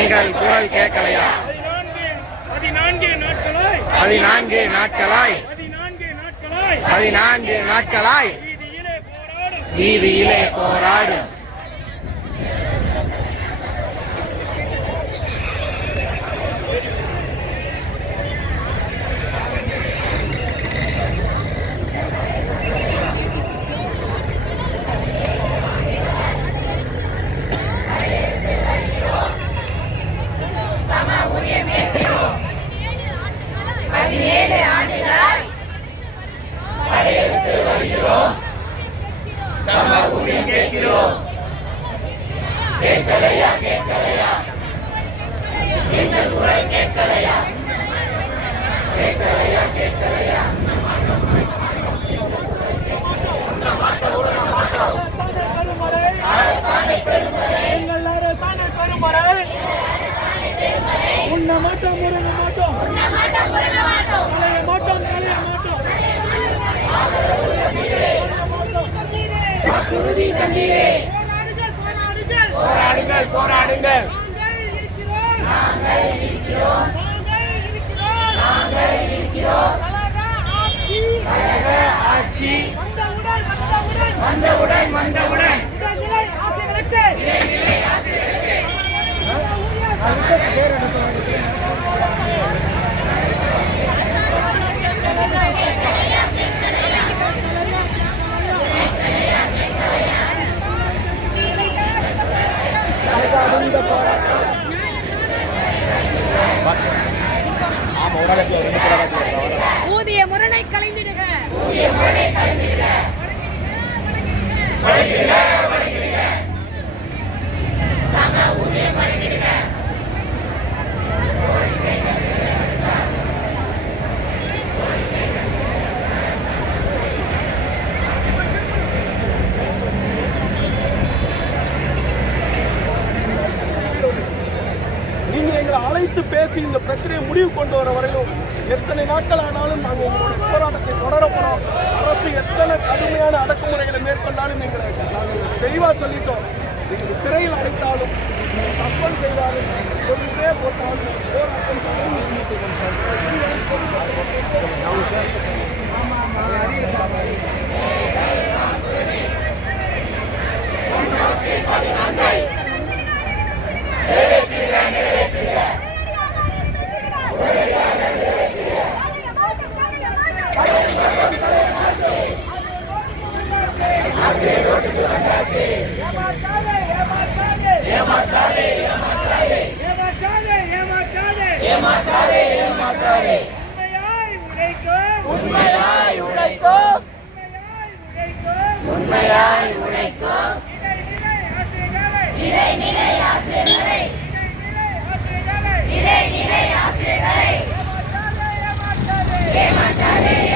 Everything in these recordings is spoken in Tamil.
எங்கள் குரல் கேட்கலையா? 14 நாட்களாய் வீதியிலே போராடும் படையெடுத்து வருகிறோம். சம ஊதியம் கேட்கிறோம். கேட்கலையா? எங்கள் குரல் கேட்கலையா? உண்ண மாட்டோம், முருங்க மாட்டோம், வாக்குறுதி தந்தீரே. போராடுங்கள். நாங்கள் இருக்கிறோம். கழக ஆட்சி வந்தவுடன் ஊதிய முரணை கலைந்திடுக. சம ஊதியம் வழங்கிடுக. நீங்க எங்களை அழைத்து பேசி இந்த பிரச்சனையை முடிவு கொண்டு வர வரையிலும் எத்தனை நாட்கள் ஆனாலும் நாங்கள் எங்களோட போராட்டத்தை தொடரப்போறோம். அரசு எத்தனை கடுமையான அடக்குமுறைகளை மேற்கொண்டாலும் நாங்கள் தெளிவாக சொல்லிட்டோம். நீங்கள் சிறையில் அடைத்தாலும் சஸ்பெண்ட் செய்தாலும் கொண்டே போட்டாலும் போராட்டம் ஏமாற்றாதே. உண்மையாய் உழைக்கும். இடைநிலை ஆசிரியர்களை ஏமாற்றாதே.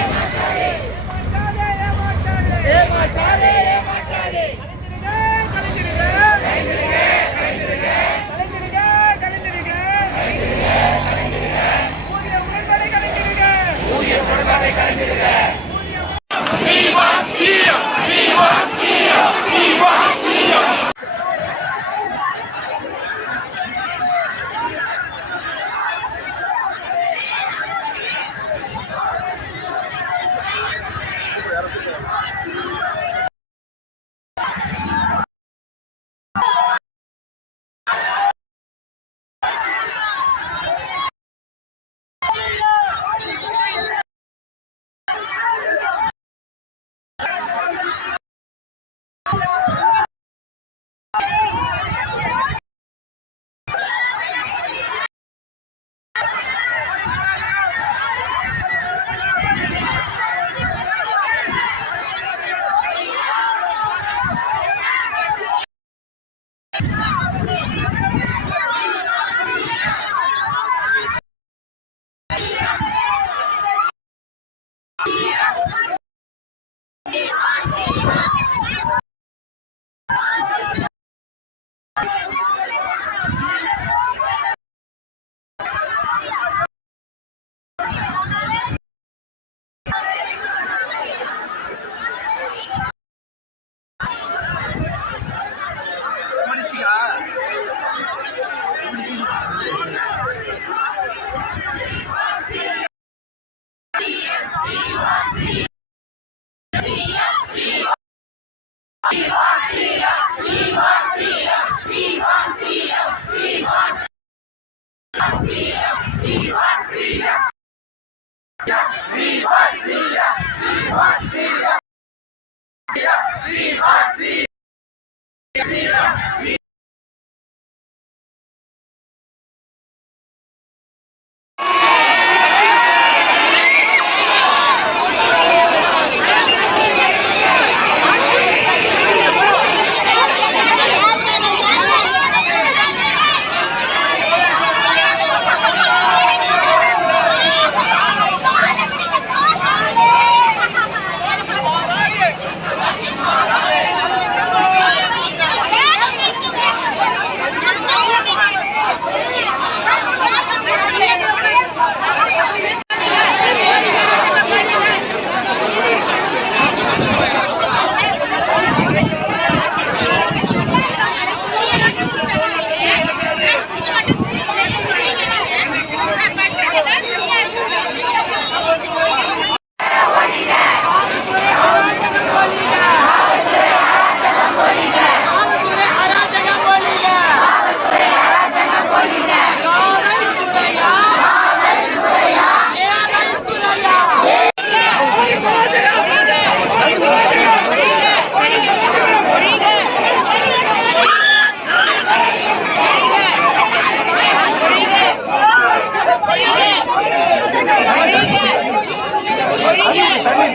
தண்ணி